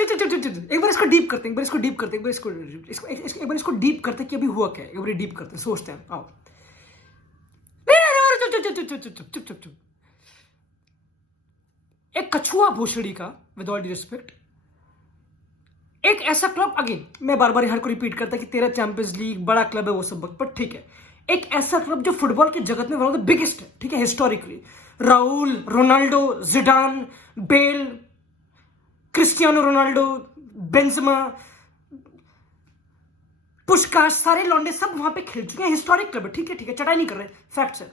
एक बार इसको डीप करते हैं, एक बार इसको डीप करते हैं, एक बार एक बार इसको डीप करते हैं कि अभी हुआ क्या है, एक बार डीप करते हैं, सोचते हैं। आओ, चुप चुप चुप। एक कछुआ भोसड़ी का, विद ऑल रिस्पेक्ट, एक ऐसा क्लब, अगेन मैं बार बार हर को रिपीट करता कि तेरा चैंपियंस लीग बड़ा क्लब है वो सब, बट ठीक है, एक ऐसा क्लब जो फुटबॉल के जगत में वन ऑफ द बिगेस्ट है, ठीक है, historically. Raul, Ronaldo, Zidane, Bale, Cristiano Ronaldo, Benzema, Puskas, सारे लौंडे सब वहां पे खेल चुके हैं, हिस्टोरिक क्लब है, ठीक है, चटाई नहीं कर रहे, फैक्ट्स है।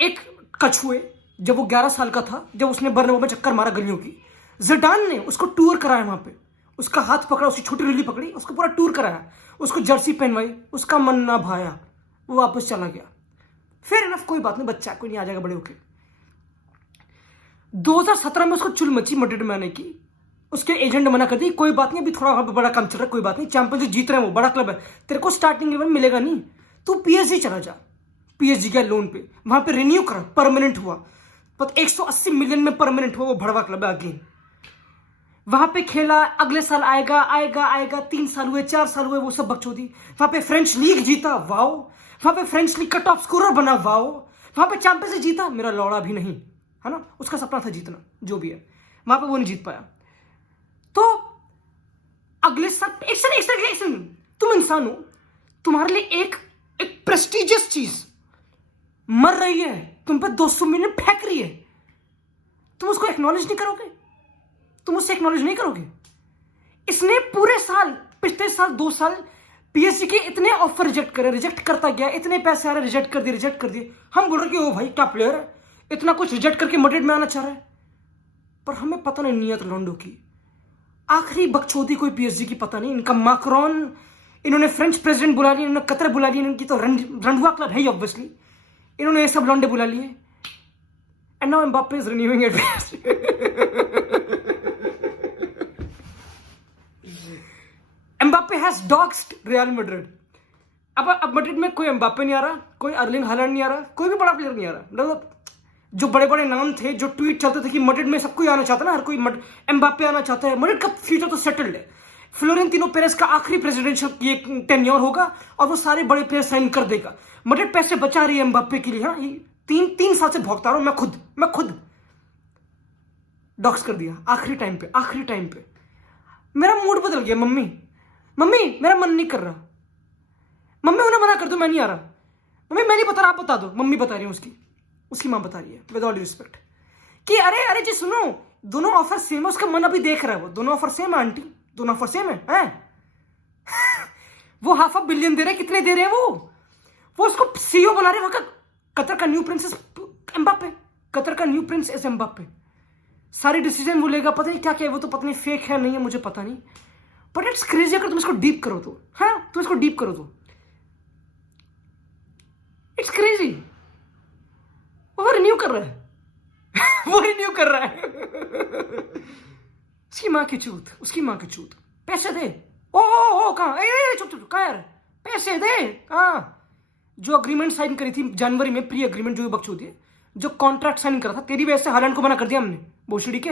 एक कछुए, जब वो 11 साल का था, जब उसने बर्नबो में चक्कर मारा गलियों की, जिडान ने उसको टूर कराया वहां पे, उसका हाथ पकड़ा, उसकी छोटी रिली पकड़ी, उसको पूरा टूर कराया, उसको जर्सी पहनवाई, उसका मन ना भाया, वो वापस चला गया। फिर इनफ, कोई बात नहीं, बच्चा कोई नहीं, आ जाएगा बड़े होके। 2017 में उसको चुल मची मैड्रिड में आने की, उसके एजेंट मना कर दी, कोई बात नहीं, अभी थोड़ा बड़ा काम चल रहा है, कोई बात नहीं, चैंपियंस लीग जीत रहे हैं, वो बड़ा क्लब है, तेरे को स्टार्टिंग लेवल मिलेगा नहीं, तू पीएसजी चला जा, पीएसजी के लोन पे, वहां पे रिन्यू करा, परमानेंट हुआ, पर 180 मिलियन में परमानेंट हुआ, वो भड़वा क्लब है अगेन। वहां पे खेला, अगले साल आएगा, 3 साल हुए, 4 साल हुए, वो सब बकचोदी। वहां पे फ्रेंच लीग जीता, वाओ, वहां पे फ्रेंच लीग का टॉप स्कोरर बना, वाओ, वहां पे चैंपियंस लीग जीता, मेरा लौड़ा भी नहीं है ना, उसका सपना था जीतना, जो भी है, वहां पे वो नहीं जीत पाया। तो अगले साल एक तुम इंसान हो, तुम्हारे लिए एक प्रेस्टिजियस चीज मर रही है, तुम पे 200 मिलियन फेंक रही है, तुम उसको एक्नॉलेज नहीं करोगे, तुम उससे एक्नॉलेज नहीं करोगे। इसने पूरे साल, पिछले साल 2 साल पीएसजी के इतने ऑफर रिजेक्ट करता गया, इतने पैसे आ रहे, रिजेक्ट कर दिए। हम बोल रहे कि ओ भाई क्या प्लेयर है, इतना कुछ रिजेक्ट करके मैड्रिड में आना चाह रहा है, पर हमें पता नहीं नियत लॉन्डो की, आखिरी बकचोदी कोई पीएसजी की पता नहीं। इनका माक्रोन, इन्होंने फ्रेंच प्रेसिडेंट बुला लिया, इन्होंने कतर बुला लिया, इनकी तो रंडुआ क्लब है ही ऑब्वियसली, इन्होंने ये सब लॉन्डे बुला लिए, and now Mbappe is renewing it. Mbappe has doxxed Real Madrid. अब मैड्रिड में कोई एम्बाप्पे नहीं आ रहा, कोई अर्लिंग हालैंड नहीं आ रहा, कोई भी बड़ा प्लेयर नहीं आ रहा। मतलब जो बड़े बड़े नाम थे, जो ट्वीट चलते थे कि मैड्रिड में सब कोई आना चाहता है ना, हर कोई एम्बाप्पे आना चाहता है, मैड्रिड का फ्यूचर तो सेटल्ड है। फ्लोरेंटिनो पेरेस का आखिरी प्रेसिडेंशियल ये टेन्योर होगा और वो सारे बड़े प्लेयर साइन कर देगा। मैड्रिड पैसे बचा रही है एम्बाप्पे के लिए। हाँ, तीन साल से भौंकता रहा हूं मैं खुद डॉक्स कर दिया आखिरी टाइम पे। मेरा मूड बदल गया। मम्मी मेरा मन नहीं कर रहा, मम्मी उन्हें मना कर दो, मैं नहीं आ रहा। मम्मी मैं नहीं बता रहा, आप बता दो। मम्मी बता रही है, उसकी मां बता रही है, विद ऑल रिस्पेक्ट, कि अरे जी सुनो, दोनों ऑफर सेम है। उसका मन अभी देख रहा है, वो दोनों ऑफर सेम है आंटी, दोनों ऑफर सेम है? वो $500 million दे रहे, कितने दे रहे हैं वो उसको सीईओ बना रहे हैं। कतर का न्यू प्रिंस इज एम्बाप्पे। सारी डिसीजन वो लेगा, पता नहीं क्या क्या है, वो तो पता नहीं फेक है नहीं है, मुझे पता नहीं, बट इट्स क्रेजी अगर तुम इसको डीप करो तो। हाँ, तुम इसको डीप करो तो इट्स क्रेजी। वो रिन्यू कर रहा है। उसकी माँ की चूत। पैसे दे। ओ कहाँ? चुप कहाँ यार, पैसे दे। कहाँ? जो अग्रीमेंट साइन करी थी जनवरी में, प्री अग्रीमेंट, जो बकचोदी है, जो कॉन्ट्रैक्ट साइन करा था, तेरी वजह से हालैंड को मना कर दिया हमने, भोसड़ी के।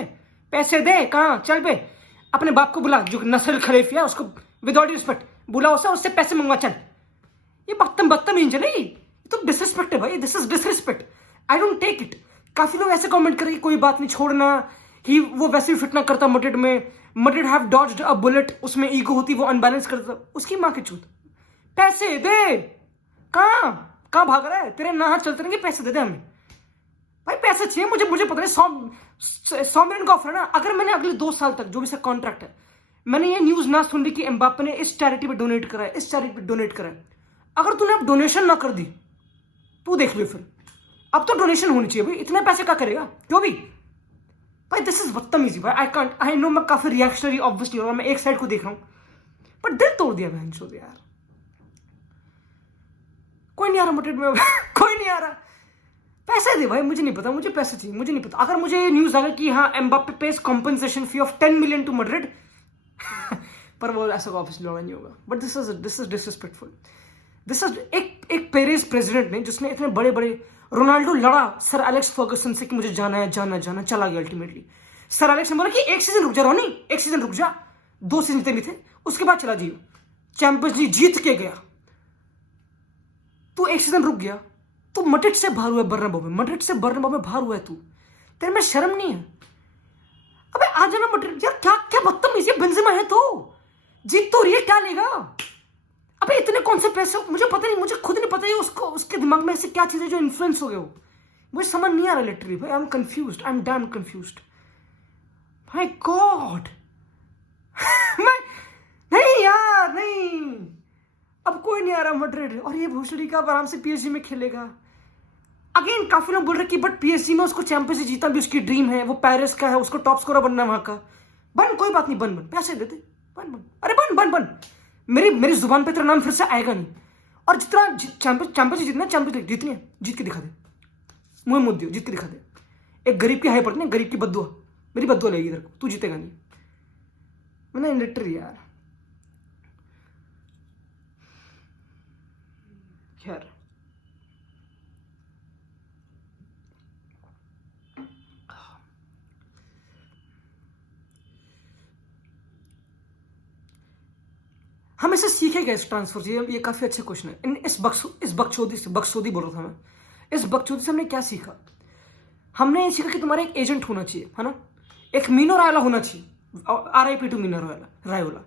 पैसे दे। कहाँ? चल बे, अपने बाप को बुला, जो नस्ल खलीफिया, उसको विद ऑल रिस्पेक्ट बुला, उससे पैसे मंगवा। चल, ये बदतमीज है नहीं, तो डिसरिस्पेक्ट है भाई, this is disrespect, I don't take it. काफी लोग ऐसे कमेंट करेंगे, कोई बात नहीं, छोड़ना ही, वो वैसे भी फिट ना करता मैड्रिड में, मैड्रिड हैव डॉज्ड अ बुलेट, उसमें ईगो होती, वो अनबैलेंस करता। उसकी माँ की चूत। पैसे दे। कहाँ भाग रहा है? तेरे ना हाथ चलते रहेंगे, पैसे दे दे हमें भाई, पैसे चाहिए मुझे पता नहीं। 100 मिलियन का ऑफर है ना। अगर मैंने अगले 2 साल तक, जो भी इसका कॉन्ट्रैक्ट है, मैंने ये न्यूज ना सुन ली कि एम्बाप्पे ने इस चैरिटी पे डोनेट करा है, अगर तूने अब डोनेशन ना कर दी, तू देख ले फिर। अब तो डोनेशन होनी चाहिए भाई, इतने पैसे क्या करेगा, क्यों भी भाई? दिस इज बदतमीजी भाई। आई नो मैं काफी रिएक्शनरी ऑब्वियसली, और मैं एक साइड को देख रहा हूं, पर दिल तोड़ दिया बहन चोद यार। कोई नहीं आ रहा मैड्रिड में, कोई नहीं आ रहा। पैसे दे भाई, मुझे नहीं पता, मुझे पैसे चाहिए, मुझे नहीं पता। अगर मुझे ये न्यूज आ गई कि हाँ Mbappe pays compensation fee of 10 million to Madrid, पर वो ऐसा ऑब्वियसली लड़ा नहीं होगा। But this is disrespectful. This is एक पेरेस प्रेसिडेंट ने, जिसने इतने बड़े बड़े, रोनाल्डो लड़ा सर एलेक्स फर्गसन से कि मुझे जाना है, चला गया अल्टीमेटली। सर एलेक्स ने बोला कि एक सीजन रुक जा रोनी, एक सीजन रुक जा, 2 सीजन जितने भी थे उसके बाद चला जियो, चैंपियंस लीग जीत के गया। तू एक सीजन रुक गया, तू मैड्रिड से बाहर हुआ है, बर्नबाउ में, मैड्रिड से बर्नबाउ में बाहर हुआ है तू, तेरे में शर्म नहीं है? अबे आ जाना मैड्रिड यार, क्या क्या बदतमीजी, बेंजेमा है तो जीत तो रही है, क्या लेगा? अबे इतने कौन से पैसे, मुझे पता नहीं, मुझे खुद नहीं पता है उसको, उसके दिमाग में ऐसे क्या चीज है जो इन्फ्लुएंस हो गए हो, मुझे समझ नहीं आ रहा लिटरली भाई। I am confused, I am damn confused, my God. मैं नहीं यार, नहीं, अब कोई नहीं आ रहा मैड्रिड, और ये भोसड़ी का आराम से पीएसजी में खेलेगा। अगेन काफी लोग बोल रहे कि बट पीएसजी में उसको चैंपियंस लीग जीतना भी उसकी ड्रीम है, वो पेरिस का है, उसको टॉप स्कोरर बनना है वहां का। बन, कोई बात नहीं, बन बन, पैसे देते, बन बन, अरे बन बन बन, मेरी जुबान पे तेरा नाम फिर से आएगा नहीं। और जितना चैंपियंस जीतना, चैंपियंस लीग जीतनी है, जीत के दिखा दे, मुंह मुद्दे जीत के दिखा दे। एक गरीब की हाई पड़ती है, गरीब की बद्दुआ, मेरी बद्दुआ लगेगी इधर को, तू जीतेगा नहीं। मैंने लिटरली यार हम इसे सीखे गए इस ट्रांसफर से, ये काफी अच्छा क्वेश्चन है। इस बकचोदी बोल रहा था मैं, इस बकचोदी से हमने क्या सीखा? हमने ये सीखा कि तुम्हारा एक एजेंट होना चाहिए, है ना, एक मीनो रायोला होना चाहिए, RIP टू मीनो रायोला,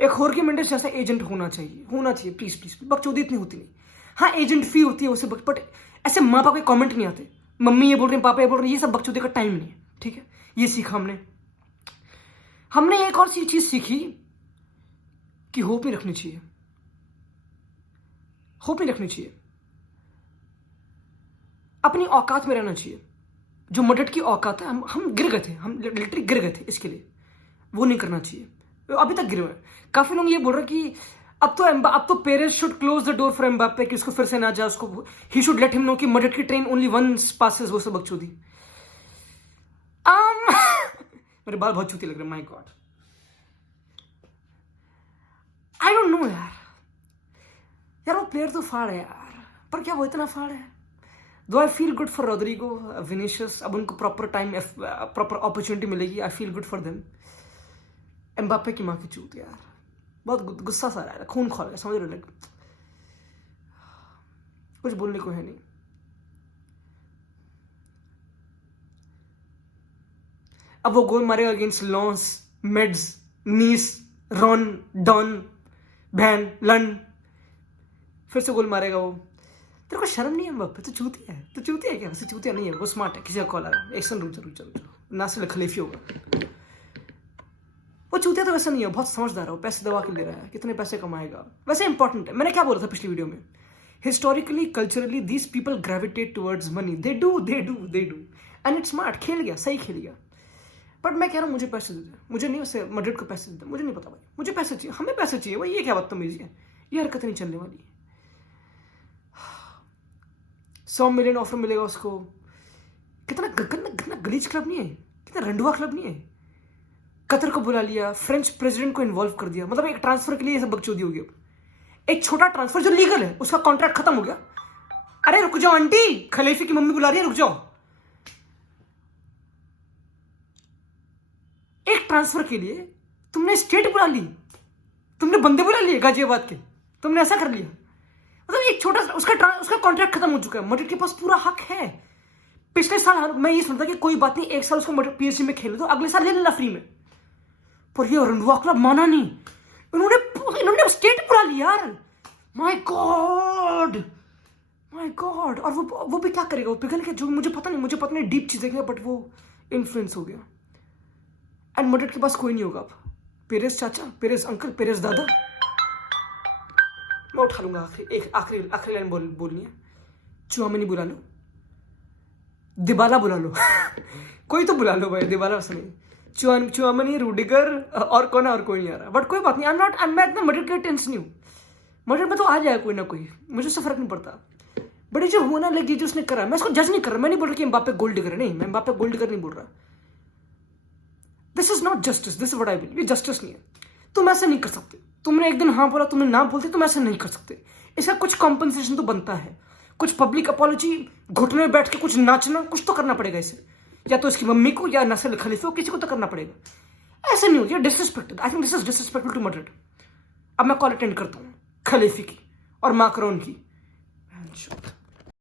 एक होर्गे मेंडेस जैसा एजेंट होना चाहिए, प्लीज प्लीज। बकचोदी इतनी होती नहीं, हाँ एजेंट फी होती है उसे, बट ऐसे माँ बाप के कमेंट नहीं आते, मम्मी ये बोल रही है, पापा ये बोल रहे हैं, ये सब बकचोदी का टाइम नहीं है, ठीक है। ये सीखा हमने एक और सी चीज सीखी कि होप नहीं रखनी चाहिए, होप नहीं रखनी चाहिए, अपनी औकात में रहना चाहिए। जो मैड्रिड की औकात है, हम गिर गए थे, हम लिटरली गिर गए थे, इसके लिए वो नहीं करना चाहिए, अभी तक गिरे हुए। काफी लोग ये बोल रहे कि अब तो Perez should close the door for Mbappe, कि उसको फिर से ना जाए, उसको ही शुड लेट हिम नो कि मैड्रिड की ट्रेन ओनली वंस पासेस, वो सब बकचोदी। मेरे बाल बहुत चूती लग रहे, my God, I don't know यार वो प्लेयर तो फाड़ है यार, पर क्या वो इतना फाड़ है? Though I feel good for Rodrigo, Vinicius, अब उनको प्रॉपर टाइम, प्रॉपर अपॉर्चुनिटी मिलेगी, I feel good for them. Mbappe की माँ की चूत यार, बहुत गुस्सा सा आ रहा है, खून खोल गया, समझ रहे, कुछ बोलने को है नहीं। अब वो गोल मारेगा अगेंस्ट लॉन्स, मेड्स, नीस, रॉन, डॉन, भैन, लन, फिर से गोल मारेगा वो। तेरे को शर्म नहीं है एम्बाप्पे? तो चूतिया है, तो चूतिया है क्या? वैसे चूतिया नहीं है, वो स्मार्ट है। किसी का कॉल आ रहा है, एक सेकंड रुक जा, नासिर खलीफी होगा वो। चूतिया तो वैसा नहीं है, बहुत समझदार है, वो पैसे दबा के ले रहा है, कितने पैसे कमाएगा वैसे इंपॉर्टेंट है। मैंने क्या बोला था पिछली वीडियो में, historically culturally these people gravitate towards money, they do and it's smart. खेल गया, सही खेल गया, बट मैं कह रहा हूँ मुझे पैसे दे दे, मुझे नहीं, वैसे मैड्रिड को पैसे दे दे, मुझे नहीं पता भाई, मुझे पैसे चाहिए, हमें पैसे चाहिए भाई। ये क्या बदतमीजी है, ये हरकत नहीं चलने वाली। 100 मिलियन ऑफर मिलेगा उसको, कितना गलीज क्लब नहीं है, कितना रंडुआ क्लब नहीं है। कतर को बुला लिया, फ्रेंच प्रेसिडेंट को इन्वॉल्व कर दिया, मतलब एक ट्रांसफर के लिए ये सब बकचोदी होगी। अब एक छोटा ट्रांसफर जो लीगल है, उसका कॉन्ट्रैक्ट खत्म हो गया। अरे रुक जाओ आंटी, खलीफी की मम्मी बुला रही है, रुक जाओ। एक ट्रांसफर के लिए तुमने स्टेट बुला ली, तुमने बंदे बुला लिए गाजियाबाद के, तुमने ऐसा कर लिया। मतलब एक छोटा उसका कॉन्ट्रैक्ट खत्म हो चुका है, मैड्रिड के पास पूरा हक है। पिछले साल मैं ये सुनता कि कोई बात नहीं, एक साल उसको पीएसजी में खेले तो अगले साल ले लेना फ्री में, पर ये रंडुआ क्लब माना नहीं, इन्होंने स्टेट बुला लिया यार। माय गॉड, और वो भी क्या करेगा, वो पिघल के, जो मुझे पता नहीं डीप चीजें क्या, बट वो इन्फ्लुएंस हो गया। एंड मैड्रिड के पास कोई नहीं होगा अब, पेरेस चाचा, पेरेस अंकल, पेरेस दादा। मैं उठा लूंगा, आखिरी लाइन बोलनी है। चुआमेनी बुला लो, दिबाला बुला लो कोई तो बुला लो भाई, दिबाला वैसा नहीं, चुआमेनी, रूडिगर, और कौन है, और कोई नहीं आ रहा, बट कोई बात नहीं। मैं इतना मैड्रिड के टेंस नहीं हूँ, मैड्रिड में तो आ जाए कोई ना कोई, मुझे उससे फर्क नहीं पड़ता। बड़ी जो होना लगी, जो उसने करा, मैं उसको जज नहीं कर रहा, मैं नहीं बोल रहा कि एम्बाप्पे गोल्ड डिगर, नहीं, मैं एम्बाप्पे गोल्ड डिगर नहीं बोल रहा। This is not justice, this is what I believe, ये जस्टिस नहीं है। तुम ऐसे नहीं कर सकते, तुमने एक दिन हाँ बोला, तुमने ना बोलते, तुम ऐसे नहीं कर सकते। इसका कुछ कॉम्पनसेशन तो बनता है, कुछ पब्लिक अपॉलॉजी, घुटने में बैठ के कुछ नाचना, कुछ तो करना पड़ेगा इसे, या तो इसकी मम्मी को या नस्ल खलीफे को, किसी को तो करना पड़ेगा। ऐसे नहीं होती है, disrespect. I think this is disrespectful to Madrid. अब मैं कॉल अटेंड करता हूँ खलीफी की और माकरोन की।